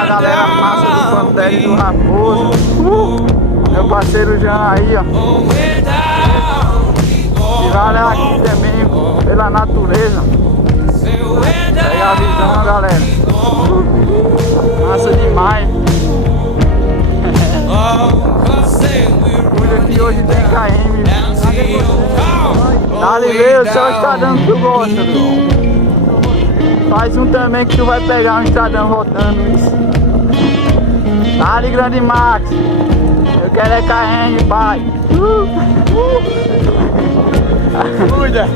a galera massa do Pantera e do Raposo. Meu parceiro Jean aí, ó. E valeu aqui também pela natureza. Aí a visão, galera. Massa demais. Cuida que hoje tem KM. Dá ver, o céu está dando, tu gosta, bro. Faz um também que tu vai pegar um estradão rodando isso. Dale, grande Max. Eu quero é KM, pai. Cuida.